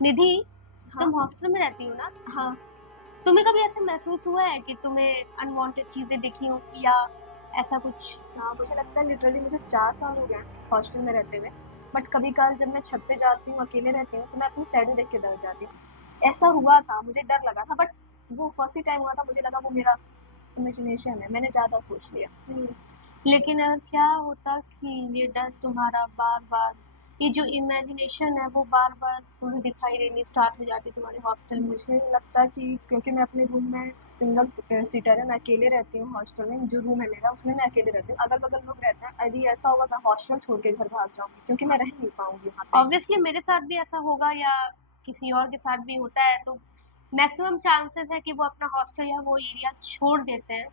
निधि, हाँ, तुम हॉस्टल में रहती हो ना? हाँ, तुम्हें कभी ऐसा महसूस हुआ है कि तुम्हें अनवांटेड चीजें दिखी हो या ऐसा कुछ? हाँ, मुझे लगता है लिटरली मुझे 4 साल हो गए हैं हॉस्टल में रहते हुए। बट कभी-कभार जब मैं छत पे जाती हूँ, अकेले रहती हूँ, तो मैं अपनी शैडो देख के डर जाती हूँ। ऐसा हुआ था, मुझे डर लगा था, बट वो फर्स्ट ही टाइम हुआ था, मुझे लगा वो मेरा इमेजिनेशन है, मैंने ज़्यादा सोच लिया। हम्म, लेकिन अगर क्या होता कि ये डर तुम्हारा बार बार, ये जो इमेजिनेशन है वो बार बार तुम्हें दिखाई देनी स्टार्ट हो जाती तुम्हारे हॉस्टल में। मुझे लगता है कि क्योंकि मैं अपने रूम में सिंगल सीटर है, मैं अकेले रहती हूँ हॉस्टल में, जो रूम है मेरा उसमें मैं अकेले रहती हूँ, अगल-बगल लोग रहते हैं। यदि ऐसा होगा तो मैं हॉस्टल छोड़ के घर भाग जाऊँगी क्योंकि मैं रह नहीं पाऊँगी वहाँ पे। ऑब्वियसली मेरे साथ भी ऐसा होगा या किसी और के साथ भी होता है, तो मैक्सिमम चांसेस है कि वो अपना हॉस्टल या वो एरिया छोड़ देते हैं।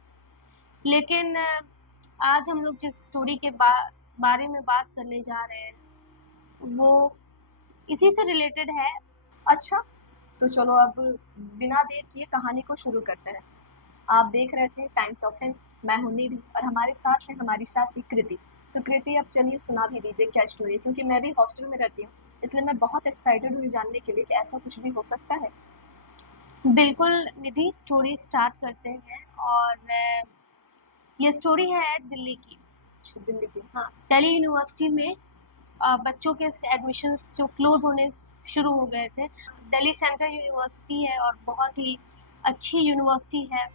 लेकिन आज हम लोग जिस स्टोरी के बारे में बात करने जा रहे हैं वो इसी से रिलेटेड है। अच्छा, तो चलो अब बिना देर किए कहानी को शुरू करते हैं। आप देख रहे थे टाइम्स ऑफ हिंद, मैं हूँ निधि और हमारे साथ है हमारी साथी कृति। तो कृति अब चलिए सुना भी दीजिए क्या स्टोरी है, क्योंकि मैं भी हॉस्टल में रहती हूँ, इसलिए मैं बहुत एक्साइटेड हूँ जानने के लिए कि ऐसा कुछ भी हो सकता है। बिल्कुल निधि, स्टोरी स्टार्ट करते हैं। और ये स्टोरी है दिल्ली की। अच्छा, दिल्ली की। हाँ, दिल्ली यूनिवर्सिटी में बच्चों के एडमिशन्स जो क्लोज होने शुरू हो गए थे। दिल्ली सेंट्रल यूनिवर्सिटी है और बहुत ही अच्छी यूनिवर्सिटी है।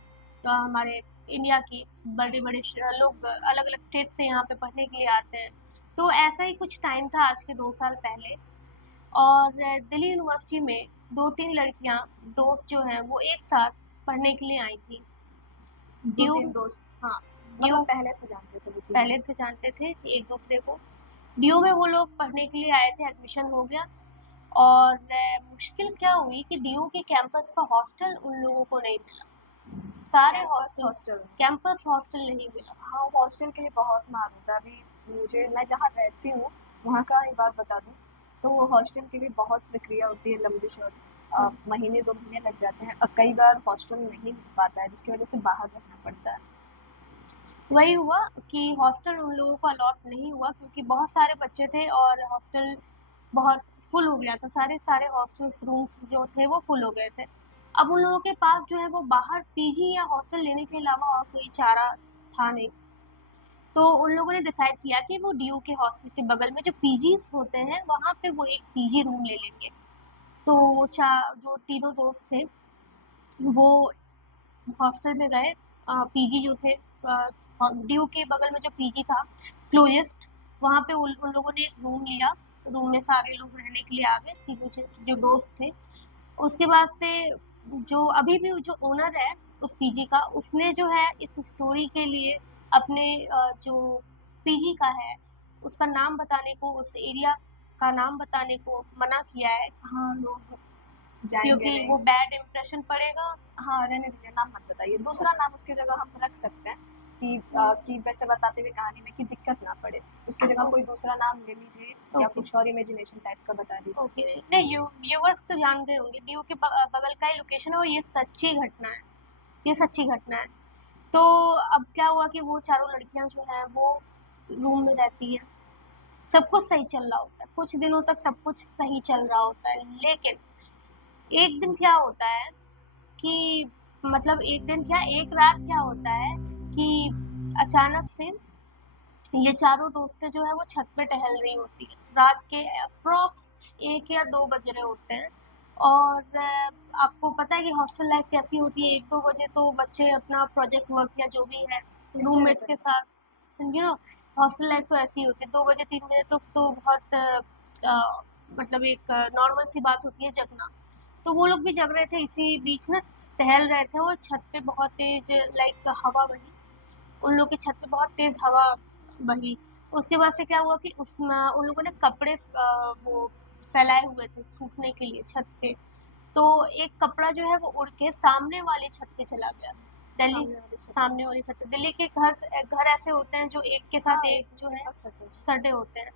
हमारे इंडिया की बड़े बड़े लोग अलग अलग स्टेट से यहाँ पे पढ़ने के लिए आते हैं। तो ऐसा ही कुछ टाइम था आज के 2 साल पहले। और दिल्ली यूनिवर्सिटी में दो तीन लड़कियां दोस्त जो हैं वो एक साथ पढ़ने के लिए आई थी। दो ड्यू तीन दोस्त, हाँ, ड्यू मतलब पहले से जानते थे वो तीनों। पहले से जानते थे एक दूसरे को। ड्यू में वो लोग पढ़ने के लिए आए थे, एडमिशन हो गया। और मुश्किल क्या हुई कि डीयू के कैंपस का हॉस्टल उन लोगों को नहीं मिला। सारे campus hostel, hostel. Campus hostel नहीं मिला। हाँ, हॉस्टल के लिए बहुत मार होता है। अभी मैं जहाँ रहती हूँ वहाँ का एक बात बता दूँ, तो हॉस्टल के लिए बहुत प्रक्रिया होती है लंबी चौड़ी। महीने 2 महीने लग जाते हैं और कई बार हॉस्टल नहीं मिल पाता है, जिसकी वजह से बाहर रहना पड़ता है। वही हुआ कि हॉस्टल उन लोगों को अलॉट नहीं हुआ क्योंकि बहुत सारे बच्चे थे और हॉस्टल बहुत फुल हो गया था। सारे सारे हॉस्टल रूम्स जो थे वो फुल हो गए थे। अब उन लोगों के पास जो है वो बाहर पीजी या हॉस्टल लेने के अलावा और कोई चारा था नहीं। तो उन लोगों ने डिसाइड किया कि वो डीयू के हॉस्टल के बगल में जो पीजीज होते हैं वहाँ पे वो एक पीजी रूम ले लेंगे। तो जो तीनों दोस्त थे वो हॉस्टल में गए। पीजी जो थे, ड्यू के बगल में जो पीजी था क्लोजेस्ट, वहाँ पे उन लोगों ने एक रूम लिया। रूम में सारे लोग रहने के लिए आ गए, तीनों जो दोस्त थे। उसके बाद से जो अभी भी जो ओनर है उस पीजी का, उसने जो है इस स्टोरी के लिए अपने जो पीजी का है उसका नाम बताने को, उस एरिया का नाम बताने को मना किया है हाँ, लोग जाएंगे क्योंकि नहीं। वो बैड इम्प्रेशन पड़ेगा। हाँ, रहने दीजिए, नाम मत बताइए। दूसरा नाम उसकी जगह हम रख सकते हैं कि वैसे बताते हुए कहानी में कि दिक्कत ना पड़े। उसकी जगह कोई दूसरा नाम ले लीजिए या ओके कुछ और इमेजिनेशन टाइप का बता दीजिए। ओके, नहीं व्यूअर्स तो जान गए होंगे ड्यू के बगल का ही लोकेशन है और ये सच्ची घटना है। ये सच्ची घटना है। तो अब क्या हुआ कि वो चारों लड़कियां जो हैं वो रूम में रहती हैं। सब कुछ सही चल रहा होता है, कुछ दिनों तक सब कुछ सही चल रहा होता है। लेकिन एक दिन क्या होता है कि मतलब एक दिन क्या, एक रात क्या होता है कि अचानक से ये चारों दोस्तें जो है वो छत पे टहल रही होती है। रात के अप्रॉक्स 1 या 2 बज रहे होते हैं। और आपको पता है कि हॉस्टल लाइफ कैसी होती है, 1-2 बजे तो बच्चे अपना प्रोजेक्ट वर्क या जो भी है मिलते रूममेट्स रहते के हैं। साथ, यू नो, हॉस्टल लाइफ तो ऐसी ही होती है। 2 बजे 3 बजे तक तो बहुत मतलब एक नॉर्मल सी बात होती है जगना। तो वो लोग भी जग रहे थे, इसी बीच ना टहल रहे थे और छत पे बहुत तेज लाइक हवा बही। उन लोग की छत पे बहुत तेज हवा बही। उसके बाद से क्या हुआ कि उन लोगों ने कपड़े वो फैलाए हुए थे सूखने के लिए छत पे। तो एक कपड़ा जो है वो उड़ के सामने वाली छत पे चला गया। दिल्ली सामने वाले छत पे। सामने वाली छत पे, दिल्ली के घर घर ऐसे होते हैं जो एक के साथ हाँ, एक एक जो दूसरे है का सटे। सटे होते हैं।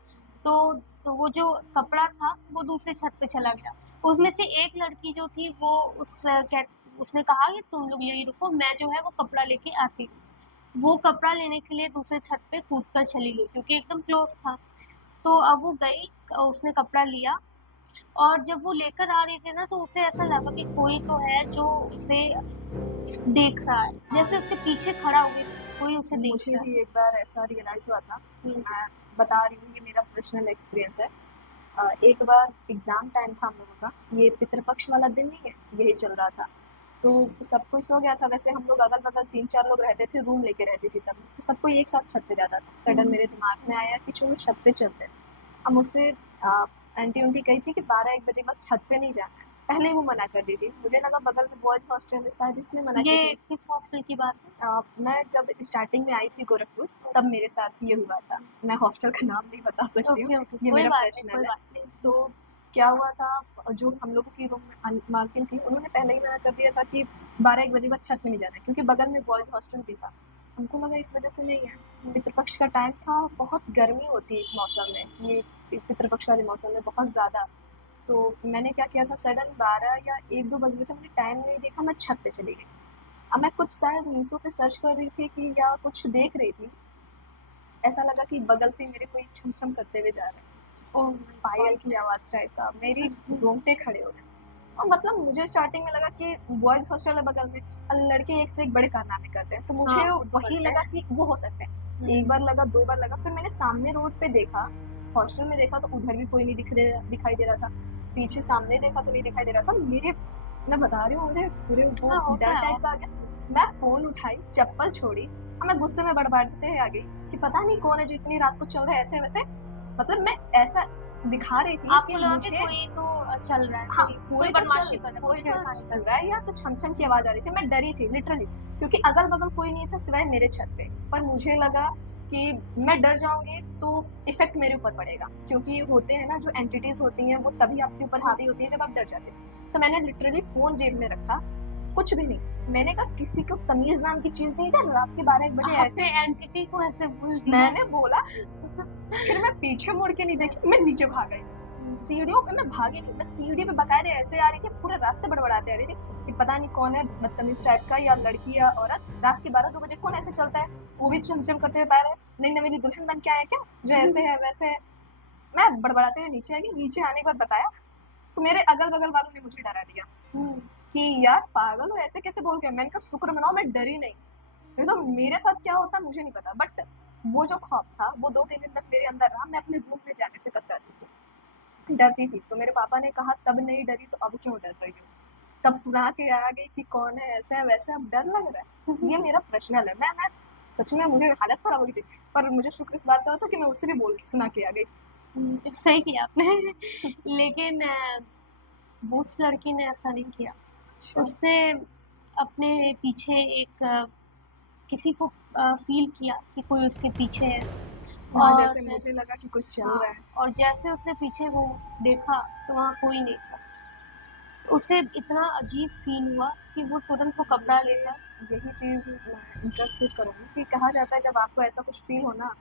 तो वो जो कपड़ा था वो दूसरी छत पे चला गया। उसमें से एक लड़की जो थी वो उसने कहा कि तुम लोग यहीं रुको, मैं जो है वो कपड़ा लेके आती हूँ। वो कपड़ा लेने के लिए दूसरे छत पे कूद कर चली गई क्योंकि एकदम क्लोज था। तो अब वो गई, उसने कपड़ा लिया और जब वो लेकर आ रहे थे ना तो उसे ऐसा लगा कि कोई तो है जो उसे देख रहा है, जैसे उसके पीछे खड़ा हो गया कोई उसे देख मुझे रहा है। भी एक बार ऐसा रियलाइज़ हुआ था। मैं बता रही हूँ, ये मेरा पर्सनल एक्सपीरियंस है। एक बार एग्ज़ाम टाइम था हम लोगों का, ये पितृपक्ष वाला दिन नहीं है, यही चल रहा था। तो सब कोई सो गया था, वैसे हम लोग अगल-बगल 3-4 लोग रहते थे, रूम लेके रहती थी तब मैं, तो सब कोई एक साथ छत पे जाता था। सडन मेरे दिमाग में आया कि चलो छत पे चलते हैं। अब मुझसे आंटी-उंटी कही थी कि 12-1 बजे के बाद छत पे नहीं जाना है, पहले ही वो मना कर दी थी। मुझे लगा बगल में बॉयज़ हॉस्टल है, शायद इसलिए मना की ये थी। किस हॉस्टल की बात है? मैं जब स्टार्टिंग में आई थी गोरखपुर, तब मेरे साथ ये हुआ था। मैं हॉस्टल का नाम नहीं बता सकती हूँ, ओके, ओके, ये कोई मेरा बात नहीं, कोई पर्सनल है। बात नहीं। तो क्या हुआ था, जो हम लोगों की रूम में मालकिन थी, उन्होंने पहले ही मना कर दिया था कि 12-1 बजे बाद छत पे नहीं जाना है, क्योंकि बगल में बॉयज़ हॉस्टल भी था। हमको लगा इस वजह से नहीं है। पितृपक्ष का टाइम था, बहुत गर्मी होती है इस मौसम में, ये पितृपक्ष वाले मौसम में बहुत ज़्यादा। तो मैंने क्या किया था, सडन 12 या 1-2 बज रहे थे, मैंने टाइम नहीं देखा, मैं छत पे चली गई। अब मैं कुछ शायद मीशो पे सर्च कर रही थी कि या कुछ देख रही थी, ऐसा लगा कि बगल से मेरे कोई छम-छम करते हुए जा रहे हैं। ओह पायल की आवाज़ टाइप का, मेरी रोंगटे खड़े हो गए। और मतलब मुझे स्टार्टिंग में लगा कि बॉयज़ हॉस्टल है बगल में और लड़के एक से एक बड़े कारनामे करते हैं, तो मुझे हाँ, वो तो वही करते लगा हैं। कि वो हो सकते हैं। एक बार लगा, 2 बार लगा, फिर मैंने सामने रोड पे देखा, हॉस्टल में देखा तो उधर भी कोई नहीं दिखाई दे रहा था। पीछे सामने देखा तो नहीं दिखाई दे रहा था। मैं बता रही हूँ, मुझे पूरे वो हाँ, होता डर है टाइप का आ ऑफिस गया। में। मैं फ़ोन उठाई, चप्पल छोड़ी और मैं गुस्से में बड़बड़ाते आ गई कि पता नहीं कौन है जो इतनी रात को चल रहा है ऐसे-वैसे। मतलब मैं ऐसा दिखा रही थी कि आपको लगा कि मुझे, कोई तो चल रहा है, हाँ, कोई बदमाशी कर रहा है, कोई कोई तो छेड़खानी कर छू रहा रहा है। है या तो छम-छम की आवाज़ आ रही थी। मैं डरी थी लिटरली, क्योंकि अगल-बगल कोई नहीं था सिवाय मेरे छत पे। पर मुझे लगा कि मैं डर जाऊँगी तो इफ़ेक्ट मेरे ऊपर पड़ेगा, क्योंकि होते हैं ना जो एंटिटीज़ होती हैं वो तभी आपके ऊपर हावी होती हैं जब आप डर जाते हो। तो मैंने लिटरली फ़ोन जेब में रखा, कुछ भी नहीं। मैंने कहा किसी को तमीज़ नाम की चीज़ नहीं है, रात के 12-1 बजे ऐसे आपने एंटिटी को ऐसे बोल दिया। मैंने बोला, फिर मैं पीछे मुड़ के नहीं देखी, मैं नीचे भाग गई। सीढ़ियों पे मैं भागी नहीं, मैं सीढ़ी पे बकायदे ऐसे आ रही थी, पूरे रास्ते बड़बड़ाते आ रही थी कि पता नहीं कौन है बदतमीज टाइप का, या लड़की या औरत, रात के 12-2 बजे कौन ऐसे चलता है, वो भी चम-चम करते हुए पैर है, नहीं ना मेरी दुल्हन बन के आए क्या, जो ऐसे है वैसे है। मैं बड़बड़ाते हुए नीचे आ गई, नीचे आने के बाद बताया, तो मेरे अगल-बगल वालों ने मुझे डरा दिया कि यार पागल हो, ऐसे कैसे बोल गए। मैंने कहा शुक्र मनाओ मैं डरी नहीं, नहीं तो मेरे साथ क्या होता मुझे नहीं पता। बट वो जो खौफ था वो 2-3 दिन तक मेरे अंदर रहा। मैं अपने रूम में जाने से कतराती थी, डरती थी। तो मेरे पापा ने कहा तब नहीं डरी तो अब क्यों डर रही हो? तब सुना के आ गई कि कौन है, ऐसा है वैसा है, अब डर लग रहा है। ये मेरा पर्सनल है। मैं सच में, मुझे हालत खराब हो गई थी, पर मुझे शुक्र इस बात का था कि मैं उससे भी बोल के सुना के आ गई। सही किया आपने। लेकिन वो उस लड़की ने ऐसा नहीं किया। अच्छा। उसने अपने पीछे एक किसी को फ़ील किया कि कोई उसके पीछे है हाँ, और जैसे मुझे लगा कि कुछ चल हाँ, रहा है। और जैसे उसने पीछे वो देखा तो वहाँ कोई नहीं था। उसे इतना अजीब फ़ील हुआ कि वो तुरंत वो कपड़ा मुझे लेकर यही चीज़ मैं इंटरप्ट फिर करूँगी कि कहा जाता है जब आपको ऐसा कुछ फ़ील हो ना,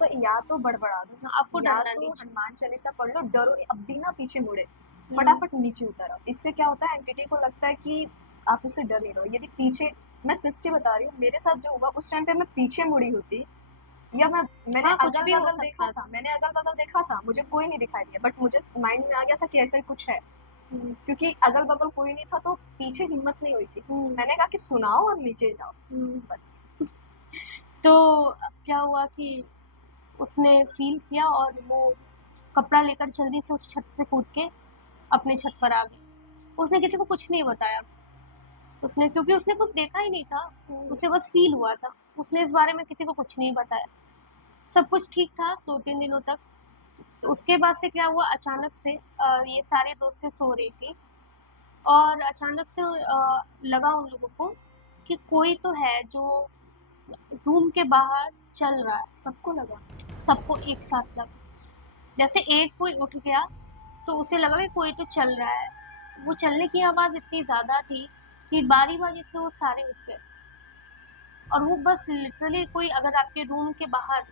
तो या तो बड़बड़ा दो, आपको या डरना तो नहीं चाहिए। हनुमान चालीसा पढ़ लो, डरो नहीं, अब बिना पीछे मुड़े हुँ, फटाफट नीचे उतर आओ। इससे क्या होता है, एंटिटी को लगता है कि आप उससे डर नहीं रहो। यदि पीछे, मैं सच्ची बता रही हूँ, मेरे साथ जो हुआ उस टाइम पे मैं पीछे मुड़ी होती, या मैंने हाँ, कुछ भी हो अगल-बगल देखा सकता था, था। मैंने अगल-बगल देखा था, मुझे कोई नहीं दिखाई दिया, बट मुझे माइंड में आ गया था कि ऐसा ही कुछ है। क्योंकि अगल-बगल कोई नहीं था तो पीछे हिम्मत नहीं हुई थी। मैंने कहा कि सुनाओ और नीचे जाओ, बस। तो अब क्या हुआ कि उसने फ़ील किया और वो कपड़ा लेकर जल्दी से उस छत से कूद के अपने छत पर आ गई। उसने किसी को कुछ नहीं बताया। उसने, क्योंकि उसने कुछ देखा ही नहीं था, उसे बस फ़ील हुआ था। उसने इस बारे में किसी को कुछ नहीं बताया। सब कुछ ठीक था 2-3 दिनों तक। तो उसके बाद से क्या हुआ, अचानक से ये सारी दोस्तें सो रही थी और अचानक से लगा उन लोगों को कि कोई तो है जो रूम के बाहर चल रहा है। सबको लगा। सबको एक साथ लगा। जैसे एक कोई उठ गया तो उसे लगा कि कोई तो चल रहा है। वो चलने की आवाज़ इतनी ज़्यादा थी कि बारी-बारी से वो सारे उठ गए और वो बस लिटरली, कोई अगर आपके रूम के बाहर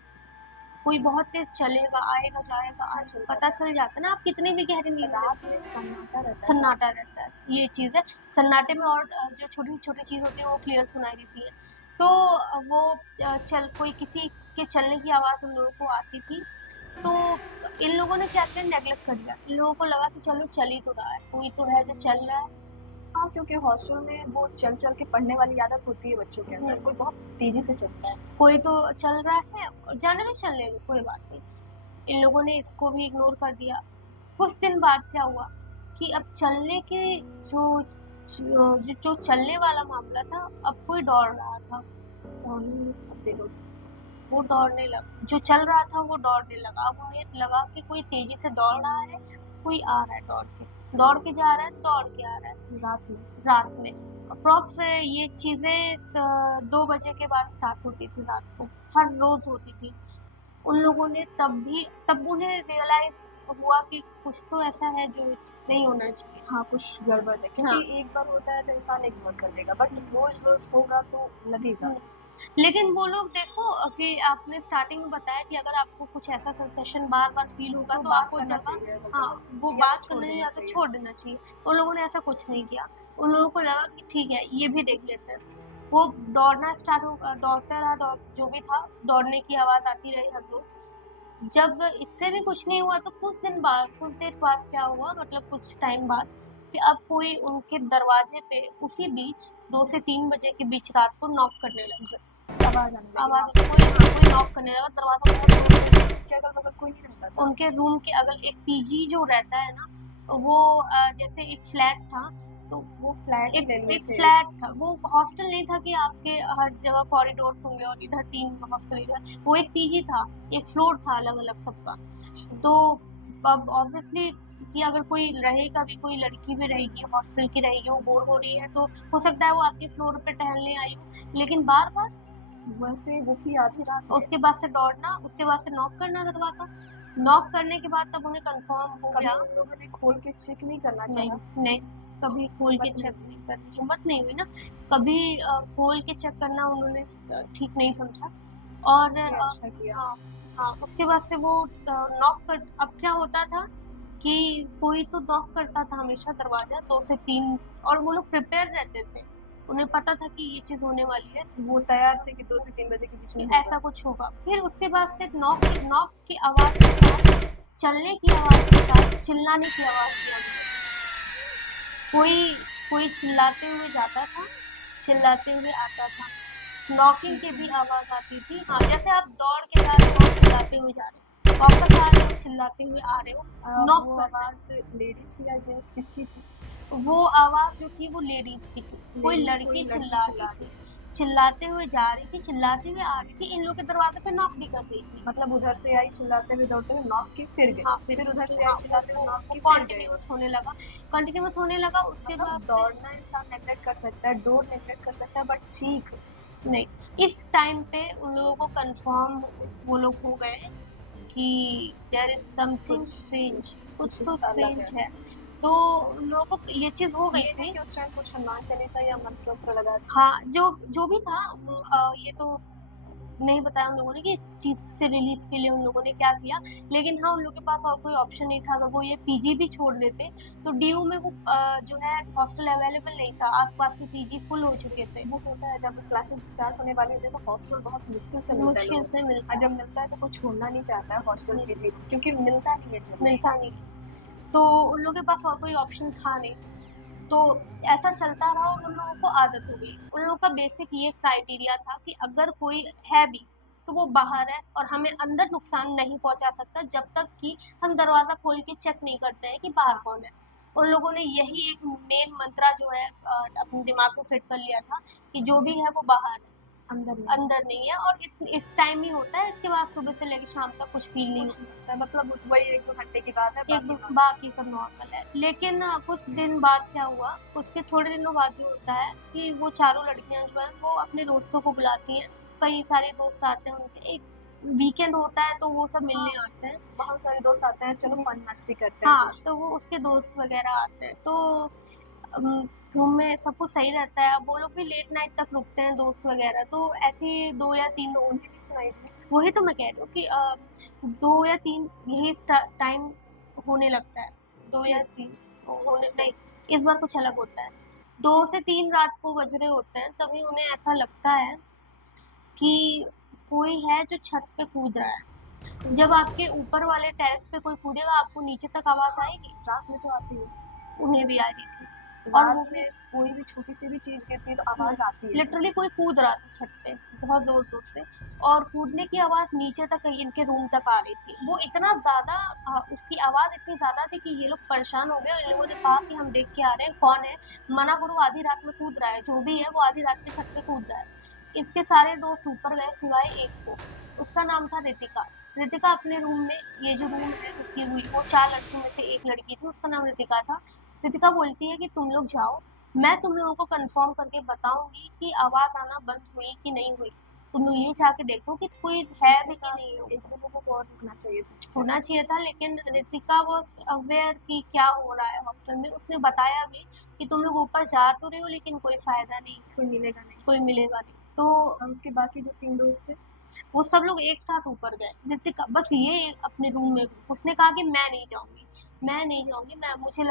कोई बहुत तेज़ चलेगा, आएगा, जाएगा, पता चल जाता है ना, आप कितनी भी गहरी नींद में, रात में सन्नाटा रहता है सन्नाटा रहता है, ये चीज़ है। सन्नाटे में और जो छोटी-छोटी चीज़ होती है वो क्लियर सुनाई देती है। तो वो चल कोई किसी के चलने की आवाज़ उन लोगों को आती थी तो इन लोगों ने क्या किया, नेगलेक्ट कर दिया। इन लोगों को लगा कि चलो चल ही तो रहा है, कोई तो है जो चल रहा है। हाँ, क्योंकि हॉस्टल में वो चल-चल के पढ़ने वाली आदत होती है बच्चों के अंदर, कोई बहुत तेज़ी से चलता है। कोई तो चल रहा है, जाने दो चलने दो, कोई बात नहीं। इन लोगों ने इसको भी इग्नोर कर दिया। कुछ दिन बाद क्या हुआ कि अब चलने के जो जो चलने वाला मामला था, अब कोई दौड़ रहा था। तो उन्हें तब्दील हो गई। वो दौड़ने लगा, जो चल रहा था वो दौड़ने लगा। अब उन्हें लगा कि कोई तेजी से दौड़ रहा है, कोई आ रहा है दौड़ के जा रहा है, दौड़ के आ रहा है रात में। अप्रॉक्स ये चीज़ें 2 बजे के बाद स्टार्ट होती थी रात को, हर रोज़ होती थी। उन लोगों ने तब उन्हें रियलाइज़ हुआ कि कुछ तो ऐसा है जो नहीं होना चाहिए। हाँ, कुछ गड़बड़ है, हाँ। क्योंकि एक बार होता है तो इंसान इग्नोर कर देगा, बट रोज़-रोज़ होगा तो लगेगा। लेकिन वो लोग देखो कि आपने स्टार्टिंग में बताया कि अगर आपको कुछ ऐसा सेंसेशन बार-बार फ़ील होगा तो बात आपको करना जगह, चाहिए अगल-बगल, हाँ, वो या तो बात छोड़ करना देना या तो चाहिए। छोड़ देना चाहिए। उन लोगों ने ऐसा कुछ नहीं किया। उन लोगों को लगा कि ठीक है, ये भी देख लेते हैं। वो दौड़ना स्टार्ट हो दौड़ता रहा, जो भी था, दौड़ने की आवाज़ आती रही हर रोज़। जब इससे भी कुछ नहीं हुआ तो कुछ देर बाद क्या हुआ, मतलब कुछ टाइम बाद, कि अब कोई उनके दरवाजे पे उसी बीच 2 से 3 बजे के बीच रात को नॉक करने लगा। आवाज़ आने लगी आवाज़ वहाँ कोई नॉक करने लगा, दरवाज़ा बहुत जोर से। के अगल-बगल कोई नहीं रहता था। उनके रूम के अगल एक पीजी जो रहता है ना, वो जैसे एक फ्लैट था, तो वो फ्लैट ही ले लिए एक थे। फ्लैट था। वो हॉस्टल नहीं था कि आपके हर जगह कॉरिडोर्स होंगे और इधर 3 हॉस्टल इधर। वो एक पीजी था, एक फ्लोर था अलग-अलग सबका। तो अब ऑब्वियसली कि अगर कोई रहेगा भी, कोई लड़की भी रहेगी, हॉस्टल की रहेगी, वो बोर हो रही है, तो हो सकता है वो आपके फ्लोर पे टहलने आई हो। लेकिन बार-बार वैसे वो भी आधी रात में उसके बाद से दौड़ना, उसके बाद से नॉक करना दरवाज़ा। नॉक करने के बाद तब उन्हें कंफर्म हो कभी गया। उन लोगों ने खोल के चेक नहीं करना नहीं, चाहा। नहीं, कभी खोल के हिम्मत चेक नहीं। नहीं करनी, हिम्मत नहीं हुई ना। कभी खोल के चेक करना उन्होंने ठीक नहीं समझा। और ये अच्छा किया। हाँ, हाँ, उसके बाद से वो नॉक कर, अब क्या होता था कि कोई तो नॉक करता था हमेशा दरवाज़ा 2 से 3, और वो लोग प्रिपेयर रहते थे। उन्हें पता था कि ये चीज़ होने वाली है, वो तैयार थे कि 2 से 3 बजे के बीच में कि होगा। ऐसा कुछ होगा। फिर उसके बाद से नॉक की आवाज़ के साथ, चलने की आवाज़ के साथ, चिल्लाने की आवाज़ भी आने लगी। कोई चिल्लाते हुए जाता था, चिल्लाते हुए आता था। नॉकिंग की भी आवाज़ आती थी। हाँ, जैसे आप दौड़ के जा रहे हो और चिल्लाते हुए जा रहे हो, वापस आ रहे हो, चिल्लाते हुए आ रहे हो, नॉक वो कर रहे आवाज़ लेडीज़ या जेंट्स किसकी थी? हो। वो आवाज़ जो थी वो लेडीज़ की थी। कोई लेडीज़, लड़की कोई लड़की चिल्ला रही चिल्ला थी, रही। चिल्लाते हुए जा रही थी, चिल्लाते हुए आ रही थी, इन लोग के दरवाज़े पे नॉक भी कर रही थी। मतलब उधर से आई चिल्लाते हुए, दौड़ते हुए, नॉक की, फिर गई। हाँ, फिर उधर से हाँ, आई चिल्लाते हुए, नॉक वो की, फिर गई। कंटिन्यूअस होने लगा। उसके मतलब बाद से दौड़ना इंसान नेगलेक्ट कर सकता है, डोर नेगलेक्ट कर सकता है, बट चीख नहीं, इस टाइम पे उन लोगों को कंफर्म वो लोग हो गए कि देयर इज़ समथिंग स्ट्रेंज, कुछ तो अलग स्ट्रेंज है। है। तो उन लोगों को ये चीज़ हो गई ये नहीं थी। कि उस टाइम कुछ हनुमान चालीसा या मंत्र-वंत्र लगा दिए। हाँ, जो भी था, ये तो नहीं बताया उन लोगों ने कि इस चीज़ से रिलीफ़ के लिए उन लोगों ने क्या किया। लेकिन हाँ, उन लोगों के पास और कोई ऑप्शन नहीं था। अगर वो ये पीजी भी छोड़ देते, तो डीयू में वो जो है हॉस्टल अवेलेबल नहीं था, आस-पास के पीजी फुल हो चुके थे। वो होता है जब क्लासेस स्टार्ट होने वाली होती है तो हॉस्टल बहुत मुश्किल से मिलता है मुश्किल लोगों से को। मिलता और जब मिलता है तो कोई छोड़ना नहीं चाहता है हॉस्टल नहीं। पीजी, क्योंकि मिलता नहीं है जल्दी। मिलता नहीं। तो उन लोगों के पास और कोई ऑप्शन था नहीं। तो ऐसा चलता रहा और उन लोगों को आदत हो गई। उन लोगों का बेसिक ये क्राइटेरिया था कि अगर कोई है भी, तो वो बाहर है और हमें अंदर नुकसान नहीं पहुँचा सकता जब तक कि हम दरवाज़ा खोल के चेक नहीं करते हैं कि बाहर कौन है। उन लोगों ने यही एक मेन मंत्रा जो है अपने दिमाग में फिट कर लिया था कि जो भी है वो बाहर है, अंदर नहीं है। और इस टाइम ही होता है, इसके बाद सुबह से लेके शाम तक कुछ फ़ील नहीं होता। मतलब वही 1-2 घंटे की बात है, एक बाकी बाकी सब नॉर्मल है। लेकिन कुछ दिन बाद क्या हुआ, उसके थोड़े दिनों बाद जो होता है कि वो चारों लड़कियाँ जो हैं वो अपने दोस्तों को बुलाती हैं। कई सारे दोस्त आते हैं उनके, एक वीकेंड होता है तो वो सब मिलने आते हैं। बहुत सारे दोस्त आते हैं, चलो फन मस्ती करते हैं हाँ, कुछ। तो वो उसके दोस्त वगैरह आते हैं, तो रूम में सब कुछ सही रहता है। अब वो लोग भी लेट नाइट तक रुकते हैं दोस्त वगैरह, तो ऐसे ही 2 या 3, तो उन्हें भी सुनाई दी। वही तो मैं कह रही हूँ कि 2 या 3 यही टाइम होने लगता है। 2 या 3 होने नहीं, इस बार कुछ अलग होता है। 2 से 3 रात को बज रहे होते हैं, तभी उन्हें ऐसा लगता है कि कोई है जो छत पे कूद रहा है। जब आपके ऊपर वाले टेरेस पे कोई कूदेगा आपको नीचे तक आवाज़ आएगी? रात में तो आती है। उन्हें भी आ रही थी और वो रात भी में कोई भी छोटी सी भी चीज़ गिरती है तो आवाज़ आती है। लिटरली कोई कूद रहा था छत पे बहुत ज़ोर-ज़ोर से और कूदने की आवाज़ नीचे तक इनके रूम तक आ रही थी। वो इतना ज़्यादा उसकी आवाज़ इतनी ज़्यादा थी कि ये लोग परेशान हो गए और इन लोगों ने कहा कि हम देख के आ रहे हैं कौन है? मना करो आधी रात में कूद रहा है, जो भी है वो आधी रात में छत पे कूद रहा है। इसके सारे दोस्त ऊपर गए सिवाय एक को, उसका नाम था रितिका। रितिका अपने रूम में ये जो रूम है रुकी हुई वो 4 लड़कियों में से एक लड़की थी, उसका नाम रितिका था। रितिका बोलती है कि तुम लोग जाओ, मैं तुम लोगों को कंफर्म करके बताऊंगी कि आवाज़ आना बंद हुई कि नहीं हुई। तुम लोग ये जाके देखो कि कोई है इसके भी कि साथ नहीं है। 1-2 लोगों को और रुकना चाहिए था। होना चाहिए था लेकिन रितिका वाज़ अवेयर कि क्या हो रहा है हॉस्टल में। उसने बताया भी कि तुम लोग ऊपर जा तो रहे हो लेकिन कोई फ़ायदा नहीं है, कोई मिलेगा नहीं। कोई मिलेगा नहीं। तो और उसके बाकी जो 3 दोस्त थे, वो सब लोग एक साथ ऊपर गए। रितिका बस ये अपने रूम में उसने कहा कि मैं नहीं जाऊँगी, मैं नहीं जाऊँगी, मैं मुझे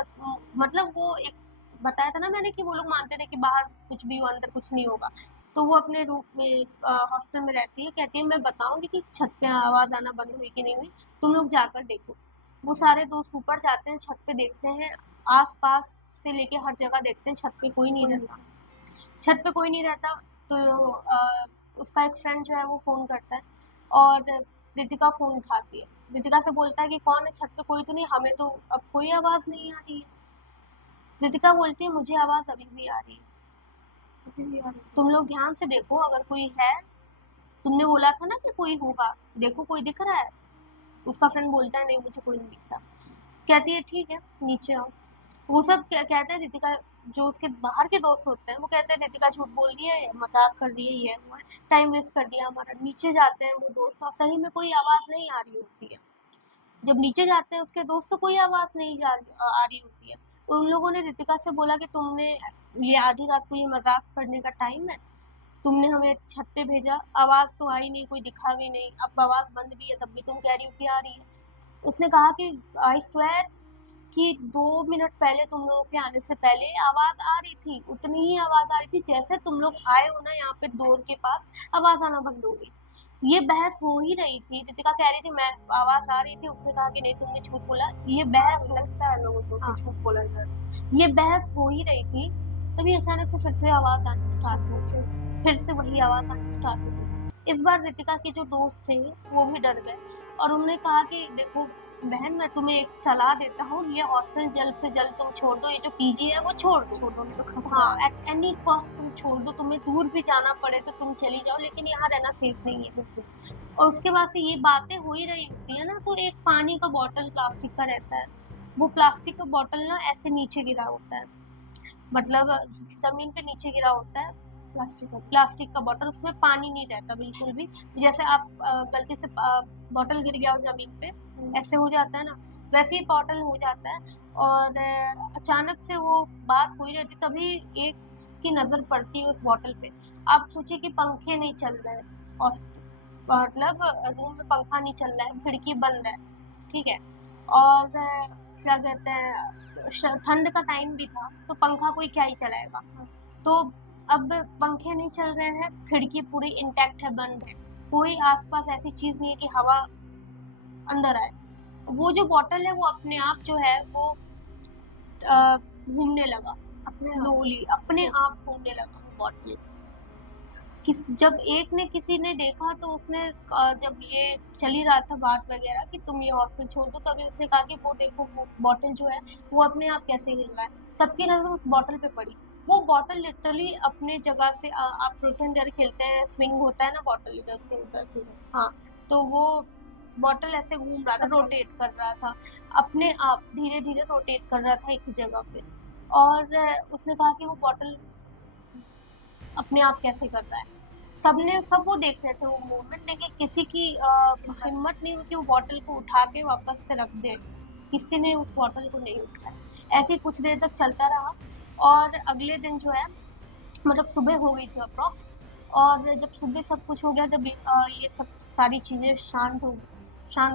मतलब वो एक बताया था ना मैंने कि वो लोग मानते थे कि बाहर कुछ भी हो, अंदर कुछ नहीं होगा। तो वो अपने रूम में हॉस्टल में रहती है, कहती है मैं बताऊँगी कि छत पे आवाज़ आना बंद हुई कि नहीं हुई, तुम लोग जाकर देखो। वो सारे दोस्त ऊपर जाते हैं, छत पे देखते हैं, आस-पास से लेके हर जगह देखते हैं, छत पे कोई नहीं कोई नहीं रहता। था। छत पे कोई नहीं रहता तो उसका एक फ्रेंड जो है वो फ़ोन करता है और रितिका फ़ोन उठाती है। रितिका से बोलता है कि कौन है छत पे कोई तो नहीं, हमें तो अब कोई आवाज़ नहीं आ रही है। रितिका बोलती है मुझे आवाज़ अभी भी आ रही है, अभी भी आ रही थी। तुम लोग ध्यान से देखो अगर कोई है, तुमने बोला था ना कि कोई होगा, देखो कोई दिख रहा है? उसका फ्रेंड बोलता है नहीं मुझे कोई नहीं दिखता। कहती है ठीक है नीचे आओ। वो सब कहते हैं रितिका जो उसके बाहर के दोस्त होते हैं वो कहते हैं रितिका झूठ बोल रही है, मजाक कर रही है, ये हुआ है, टाइम वेस्ट कर दिया हमारा। नीचे जाते हैं वो दोस्त और सही में कोई आवाज़ नहीं आ रही होती है। जब नीचे जाते हैं उसके दोस्त तो कोई आवाज़ नहीं आ रही होती है। उन लोगों ने रितिका से बोला कि तुमने ये आधी रात को ये मजाक करने का टाइम है, तुमने हमें छत पे भेजा, आवाज़ तो आई नहीं, कोई दिखा भी नहीं, अब आवाज़ बंद भी है तब भी तुम कह रही हो कि आ रही है। उसने कहा कि आई स्वेयर कि 2 मिनट पहले तुम लोगों के आने से पहले आवाज़ आ रही थी, उतनी ही आवाज़ आ रही थी जैसे तुम लोग आए हो ना यहाँ पे डोर के पास, आवाज़ आना बंद हो गई। ये बहस हो ही रही थी, रितिका कह रही थी मैं आवाज़ आ रही थी, उसने कहा कि नहीं तुमने झूठ बोला। ये बहस हो लगता है लोगों को हाँ, कि झूठ बोला जा रहा है। ये बहस हो ही रही थी, तभी अचानक से फिर से आवाज़ आनी स्टार्ट हो गई। फिर से वही आवाज़ आनी स्टार्ट हो गई। इस बार रितिका के जो दोस्त थे वो भी डर गए और उन्होंने कहा कि देखो बहन मैं तुम्हें एक सलाह देता हूँ, ये हॉस्टल जल्द से जल्द तुम छोड़ दो, ये जो पीजी है वो छोड़ दो। छोड़ो नहीं तो खतरा हाँ, है। एट एनी कॉस्ट तुम छोड़ दो, तुम्हें दूर भी जाना पड़े तो तुम चली जाओ लेकिन यहाँ रहना सेफ नहीं है बिल्कुल। और उसके बाद से ये बातें हो ही रही होती है ना तो एक पानी का बॉटल प्लास्टिक का रहता है, वो प्लास्टिक का बॉटल ना ऐसे नीचे गिरा होता है, मतलब ज़मीन पे नीचे गिरा होता है प्लास्टिक का बॉटल, उसमें पानी नहीं रहता बिल्कुल भी। जैसे आप गलती से बॉटल गिर गया हो ज़मीन पे, ऐसे हो जाता है ना, वैसे ही बॉटल हो जाता है। और अचानक से वो बात हो ही रही थी तभी एक की नज़र पड़ती है उस बॉटल पे। आप सोचिए कि पंखे नहीं चल रहे हैं और मतलब रूम में पंखा नहीं चल रहा है, खिड़की बंद है, ठीक है? और क्या कहते हैं ठंड का टाइम भी था तो पंखा कोई क्या ही चलाएगा। तो अब पंखे नहीं चल रहे हैं, खिड़की पूरी इंटैक्ट है, बंद है, कोई आसपास ऐसी चीज़ नहीं है कि हवा अंदर आए। वो जो बॉटल है वो अपने आप जो है वो घूमने लगा स्लोली, अपने आप घूमने लगा वो बॉटल। जब एक ने किसी ने देखा तो उसने जब ये चल ही रहा था बात वगैरह कि तुम ये हॉस्टल छोड़ दो, तभी उसने कहा कि वो देखो वो बॉटल जो है वो अपने आप कैसे हिल रहा है। सबकी नज़र उस बॉटल पे पड़ी। वो बॉटल लिटरली अपने जगह से आप ट्रूथ एंड डेयर खेलते हैं, स्विंग होता है ना बॉटल इधर से उधर से, हाँ, तो वो बॉटल ऐसे घूम रहा था, रोटेट कर रहा था, अपने आप धीरे-धीरे रोटेट कर रहा था एक जगह पे। और उसने कहा कि वो बॉटल अपने आप कैसे कर रहा है। सब वो देख रहे थे वो मूवमेंट, लेकिन किसी की हिम्मत नहीं हुई कि वो बॉटल को उठा के वापस से रख दे। किसी ने उस बॉटल को नहीं उठाया। ऐसे ही कुछ देर तक चलता रहा और अगले दिन जो है मतलब सुबह हो गई थी अप्रॉक्स, और जब सुबह सब कुछ हो गया, जब ये सब सारी चीज़ें शांत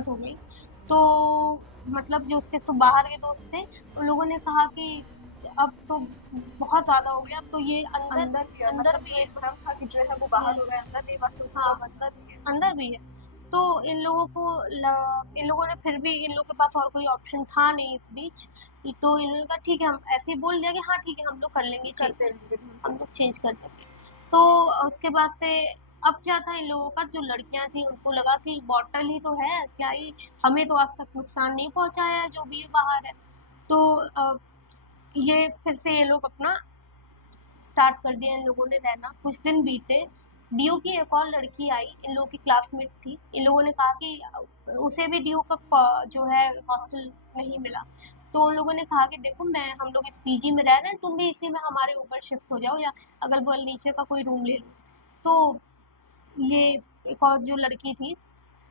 हो गई, तो मतलब जो उसके सब बाहर के दोस्त थे उन लोगों ने कहा कि अब तो बहुत ज़्यादा हो गया, अब तो ये अंदर अंदर भी है, अंदर मतलब भी जो है। एक भ्रम था कि जो है वो बाहर हो रहा है, अंदर नहीं, वक्त तो हाँ, अब अंदर भी है। अंदर भी है। तो इन लोगों ने फिर भी, इन लोगों के पास और कोई ऑप्शन था नहीं इस बीच, तो इन लोगों का ठीक है, हम ऐसे ही बोल दिया कि हाँ ठीक है हम लोग कर लेंगे करते चेंज, रहेंगे, ढूंढते हम लोग रहेंगे। चेंज कर देंगे। तो उसके बाद से अब क्या था, इन लोगों का जो लड़कियां थी उनको लगा कि बॉटल ही तो है, क्या ही, हमें तो आज तक नुकसान नहीं पहुंचाया है जो भी ये बाहर है। तो ये फिर से ये लोग अपना स्टार्ट कर दिया इन लोगों ने रहना। कुछ दिन बीते, डीयू की एक और लड़की आई, इन लोगों की क्लासमेट थी। इन लोगों ने कहा कि उसे भी डीयू का जो है हॉस्टल नहीं मिला। तो उन लोगों ने कहा कि देखो, मैं हम लोग इस पीजी में रह रहे हैं, तुम भी इसी में हमारे ऊपर शिफ्ट हो जाओ या अगल बगल नीचे का कोई रूम ले लो। तो ये एक और जो लड़की थी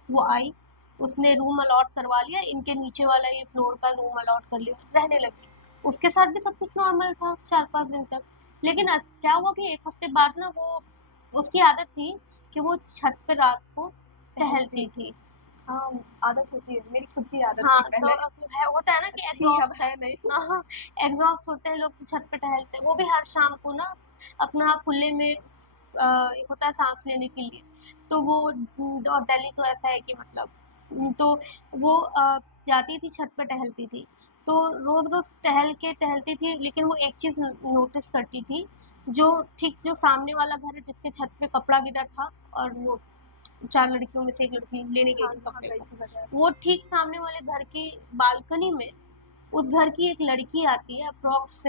वो आई, उसने रूम अलॉट करवा लिया, इनके नीचे वाला ये फ्लोर का रूम अलॉट कर लिया, रहने लगी। उसके साथ भी सब कुछ नॉर्मल था 4-5 दिन तक। लेकिन क्या हुआ कि 1 हफ्ते बाद ना, वो उसकी आदत थी कि वो छत पे रात को टहलती टहलती थी। हाँ, आदत होती है, मेरी खुद की आदत हाँ, थी तो पहले। अब है, होता है ना कि थी, अब एग्जॉस्ट, है नहीं। हाँ, एग्जॉस्ट होते हैं लोग तो छत पे टहलते हैं, वो भी हर शाम को ना, अपना खुले में एक होता है सांस लेने के लिए। तो वो और दिल्ली तो ऐसा है कि मतलब तो वो जाती थी छत पे टहलती थी। तो रोज रोज टहल के टहलती थी, लेकिन वो एक चीज नोटिस करती थी, जो ठीक जो सामने वाला घर है जिसके छत पे कपड़ा गिरा था, और वो 4 लड़कियों में से एक लड़की लेने गई हाँ, थी वहाँ कपड़े गई को, थी बाजार। वो ठीक सामने वाले घर की बालकनी में, उस घर की एक लड़की आती है, अप्रॉक्स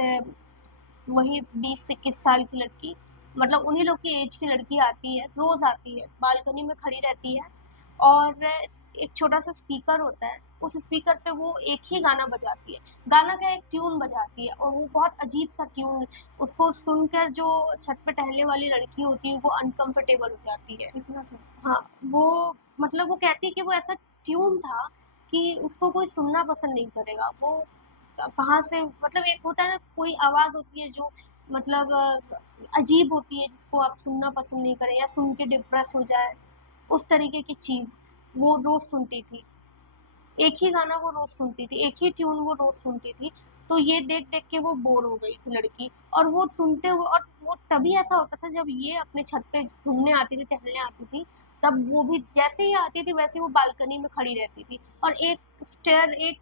वही 20 से 21 साल की लड़की, मतलब उन्हीं लोग की एज की लड़की आती है, रोज आती है, बालकनी में खड़ी रहती है, और एक छोटा सा स्पीकर होता है, उस स्पीकर पे वो एक ही गाना बजाती है। गाना क्या, एक ट्यून बजाती है, और वो बहुत अजीब सा ट्यून, उसको सुनकर जो छत पे टहलने वाली लड़की होती है वो अनकंफर्टेबल हो जाती है। इतना था। हाँ, वो मतलब वो कहती है कि वो ऐसा ट्यून था कि उसको कोई सुनना पसंद नहीं करेगा। वो कहाँ से, मतलब एक होता है ना, कोई आवाज़ होती है जो मतलब अजीब होती है, जिसको आप सुनना पसंद नहीं करें या सुन के डिप्रेस हो जाए, उस तरीके की चीज़ वो रोज़ सुनती थी। एक ही गाना वो रोज़ सुनती थी, एक ही ट्यून वो रोज़ सुनती थी। तो ये देख-देख के वो बोर हो गई थी लड़की, और वो सुनते हुए, और वो तभी ऐसा होता था जब ये अपने छत पे घूमने आती थी, टहलने आती थी, तब वो भी जैसे ही आती थी वैसे ही वो बालकनी में खड़ी रहती थी, और एक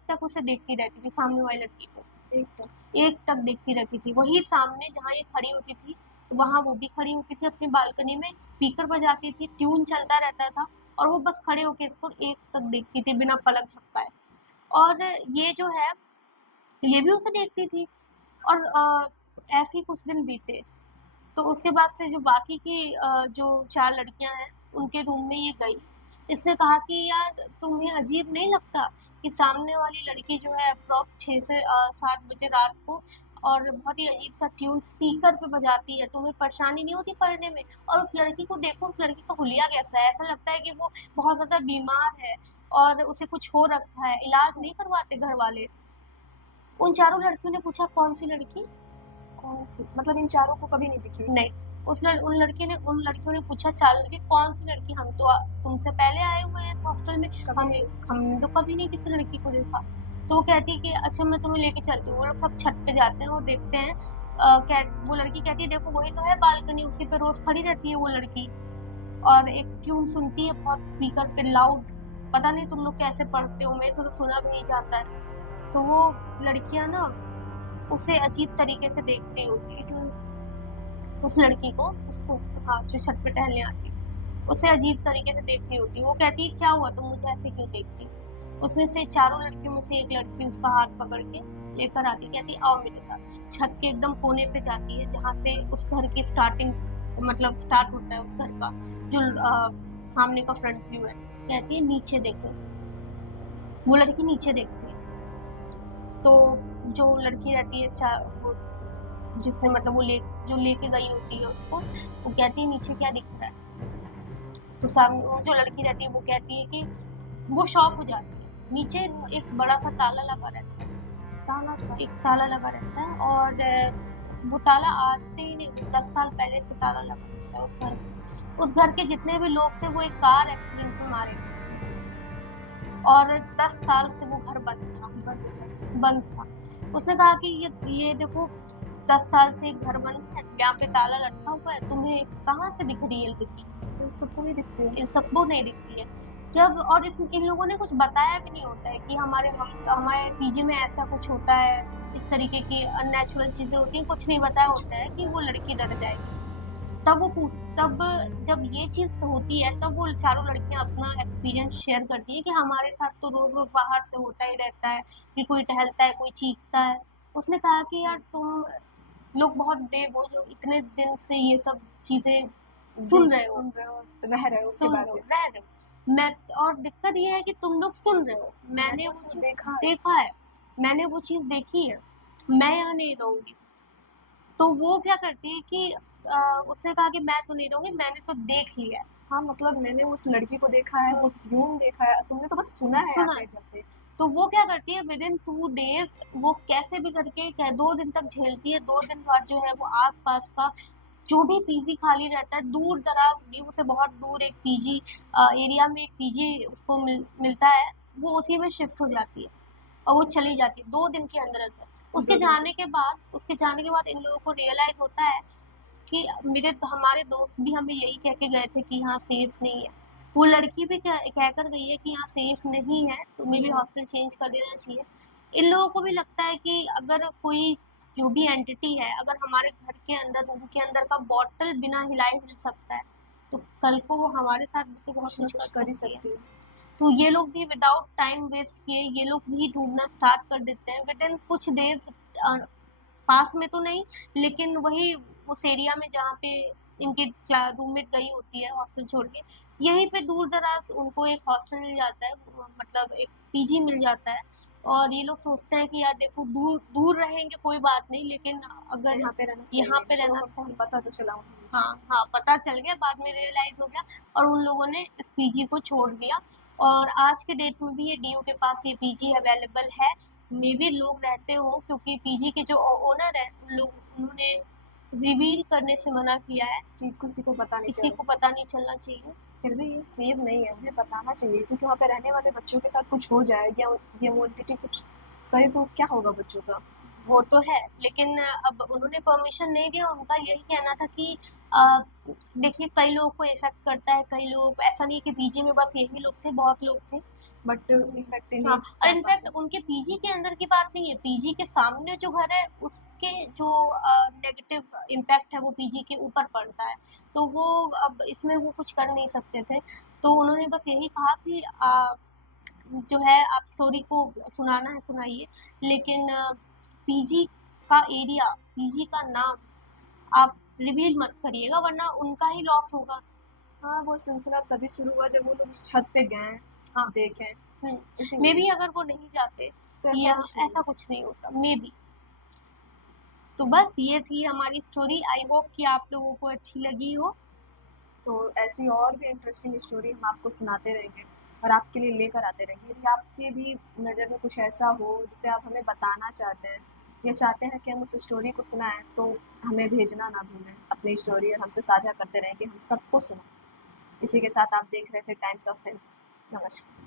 टक उसे देखती रहती थी, सामने वाली लड़की को। एकदम। एक टक देखती रहती थी, वही सामने जहाँ ये खड़ी होती थी, वहाँ वो भी खड़ी होती थी अपनी बालकनी में, स्पीकर बजाती थी, ट्यून चलता रहता था, और वो बस खड़े होके इसको एक टक देखती थी बिना पलक झपकाए। और ये जो है, ये भी उसे देखती थी, और ऐसे ही कुछ दिन बीते। तो उसके बाद से जो बाकी की जो 4 लड़कियां हैं, उनके रूम में ये गई। इसने कहा कि यार, तुम्हें अजीब नहीं लगता कि सामने वाली लड़की जो है अप्रॉक्स 6 से 7 बजे रात को, और बहुत ही अजीब सा ट्यून स्पीकर पे बजाती है, तुम्हें परेशानी नहीं होती पढ़ने में? और उस लड़की को देखो, उस लड़की का हुलिया कैसा है, ऐसा लगता है कि वो बहुत ज़्यादा बीमार है और उसे कुछ हो रखा है, इलाज नहीं करवाते घर वाले। उन चारों लड़कियों ने पूछा, कौन सी लड़की? कौन सी, मतलब इन चारों को कभी नहीं दिखी? नहीं। उन लड़कियों ने पूछा, 4 लड़की, कौन सी लड़की? हम तो तुमसे पहले आए हुए हैं इस हॉस्टल में, कभी हम नहीं। हमने तो कभी नहीं किसी लड़की को देखा। तो वो कहती है कि अच्छा, मैं तुम्हें लेके चलती हूँ। वो लोग सब छत पे जाते हैं और देखते हैं, वो लड़की कहती है, देखो वही तो है बालकनी, उसी पे रोज खड़ी रहती है वो लड़की, और एक ट्यून सुनती है बहुत स्पीकर पे लाउड। पता नहीं तुम लोग कैसे पढ़ते हो, मेरे से तो सुना भी नहीं जाता है। तो वो लड़कियां ना उसे अजीब तरीके से देख रही होती है, उस लड़की को, उसको, हाँ, जो छत पे टहलने आती है, उसे अजीब तरीके से देख रही होती है। वो कहती है, क्या हुआ, तुम मुझे ऐसे क्यों देखती? उसमें से चारों लड़कियों में से एक लड़की उसका हाथ पकड़ के लेकर आती, कहती आओ मेरे साथ। छत के एकदम कोने पे जाती है जहाँ से उस घर की स्टार्टिंग, मतलब स्टार्ट होता है उस घर का, जो सामने का फ्रंट व्यू है। कहती है नीचे देखो। वो लड़की नीचे देखती है, तो जो लड़की रहती है, वो जिसने मतलब जो लेके गई होती है उसको, वो कहती है नीचे क्या दिख रहा है? तो सामने वो जो लड़की रहती है वो कहती है कि वो शॉक हो जाती है, नीचे एक बड़ा सा ताला लगा रहता है, ताला था? एक ताला लगा रहता है, और वो ताला आज से ही नहीं, 10 साल पहले से ताला लगा रहता है उस घर में। उस घर के जितने भी लोग थे वो एक कार एक्सीडेंट में मारे गए थे, और 10 साल से वो घर बंद था। उसने कहा कि ये देखो, 10 साल से एक घर बंद है, यहाँ पे ताला लटका हुआ है, तुम्हें कहाँ से दिख रही है लड़की? इन सबको नहीं दिखती है। इन सबको नहीं दिखती है। जब और इन लोगों ने कुछ बताया भी नहीं होता है कि हमारे पीजी में ऐसा कुछ होता है, इस तरीके की अननेचुरल चीज़ें होती हैं, कुछ नहीं बताया कुछ होता है कि वो लड़की डर जाएगी। तब जब ये चीज़ होती है तब वो चारों लड़कियाँ अपना एक्सपीरियंस शेयर करती हैं कि हमारे साथ तो रोज़-रोज़ बाहर से होता ही रहता है कि कोई टहलता है, कोई चीखता है। उसने कहा कि यार तुम लोग बहुत ब्रेव हो जो इतने दिन से ये सब चीज़ें सुन रहे हो, सुन रहे हो, रह रहे हो उसके सुन रहे बाद हो, में। रह रहे हो। मैं और दिक्कत ये है कि तुम लोग सुन रहे हो, मैंने वो तो चीज़ देखा है। देखा है, मैंने वो चीज़ देखी है, मैं यहाँ नहीं रहूँगी। तो वो क्या करती है कि उसने कहा कि मैं तो नहीं रहूँगी, मैंने तो देख लिया है। हाँ, मतलब मैंने उस लड़की को देखा है, वो ट्यून देखा है, तुमने तो बस सुना है सुना है। आते-जाते। तो वो क्या करती है विदिन 2 डेज़ वो कैसे भी करके क्या 2 दिन तक झेलती है, 2 दिन बाद जो है वो आस-पास का जो भी पीजी खाली रहता है, दूर-दराज़ ड्यू से बहुत दूर एक पीजी एरिया में एक पीजी उसको मिलता है, वो उसी में शिफ्ट हो जाती है और वो चली जाती है 2 दिन के अंदर-अंदर। 2 दिन के उसके जाने के बाद इन लोगों को रियलाइज़ होता है कि हमारे दोस्त भी हमें यही कह के गए थे कि यहाँ सेफ नहीं है। वो लड़की भी कह कर गई है कि यहाँ सेफ नहीं है, तुम्हें भी हॉस्टल चेंज कर देना चाहिए। इन लोगों को भी लगता है कि अगर कोई जो भी एंटिटी है, अगर हमारे घर के अंदर, रूम के अंदर का बॉटल बिना हिलाए हिल सकता है, तो कल को वो हमारे साथ भी तो बहुत कुछ न कुछ कुछ कर कर ही सकती है। सकती है। तो ये लोग भी विदाउट टाइम वेस्ट किए ये लोग भी ढूँढना स्टार्ट कर देते हैं। विदिन कुछ डेज़ पास में तो नहीं, लेकिन वही उस एरिया में जहाँ पे इनकी रूममेट गई होती है हॉस्टल छोड़ के, यहीं पे दूर-दराज़ उनको एक हॉस्टल मिल जाता है, मतलब एक पीजी मिल जाता है और ये लोग सोचते हैं कि यार देखो दूर दूर रहेंगे कोई बात नहीं, लेकिन अगर यहाँ पे रहना सही यहाँ है। पे चलो रहना हमको सही पता तो चला उन्हें ये हाँ, चीज़। हाँ, पता चल गया, बाद में रियलाइज़ हो गया और उन लोगों ने इस पीजी को छोड़ दिया और आज के डेट में भी ये डीयू के पास ये पीजी अवेलेबल है। मेबी लोग रहते हो क्योंकि पीजी के जो ओनर हैं, उन्होंने रिवील करने से मना किया है, कि किसी को पता नहीं किसी चला। को पता नहीं चलना चाहिए। फिर भी ये सेफ नहीं है, उन्हें बताना चाहिए क्योंकि वहाँ पे रहने वाले बच्चों के साथ कुछ हो जाए या ये मोनिटी कुछ करे तो क्या होगा बच्चों का? वो तो है, लेकिन अब उन्होंने परमिशन नहीं दिया, उनका यही कहना था कि अ, देखिए कई लोगों को इफ़ेक्ट करता है, कई लोग ऐसा नहीं है कि पीजी में बस यही लोग थे, बहुत लोग थे। बट इफ़ेक्ट हाँ, इन्हीं और 4-5 इनफैक्ट उनके पीजी के अंदर की बात नहीं है, पीजी के सामने जो घर है उसके जो नेगेटिव इम्पैक्ट है वो पीजी के ऊपर पड़ता है। तो वो अब इसमें वो कुछ कर नहीं सकते थे। तो उन्होंने बस यही कहा कि जो है आप स्टोरी को सुनाना है सुनाइए, लेकिन पीजी का एरिया, पीजी का नाम आप रिवील मत करिएगा वरना उनका ही लॉस होगा। हाँ, वो सिलसिला तभी शुरू हुआ जब वो लोग उस छत पे गए, हाँ, देखें, हुँ, इसीलिए मेबी अगर वो नहीं जाते, तो ऐसा या कुछ नहीं ऐसा हुआ। कुछ नहीं होता, मेबी। तो बस ये थी हमारी स्टोरी, आई होप कि आप लोगों को अच्छी लगी हो। तो ऐसी और भी इंटरेस्टिंग स्टोरी हम आपको सुनाते रहेंगे और आपके लिए लेकर आते रहेंगे। यदि आपके भी नज़र में कुछ ऐसा हो जिसे आप हमें बताना चाहते हैं या चाहते हैं कि हम उस स्टोरी को सुनाएं तो हमें भेजना ना भूलें अपनी स्टोरी और हमसे साझा करते रहें कि हम सबको सुनाएं। इसी के साथ आप देख रहे थे टाइम्स ऑफ हेल्थ। नमस्कार।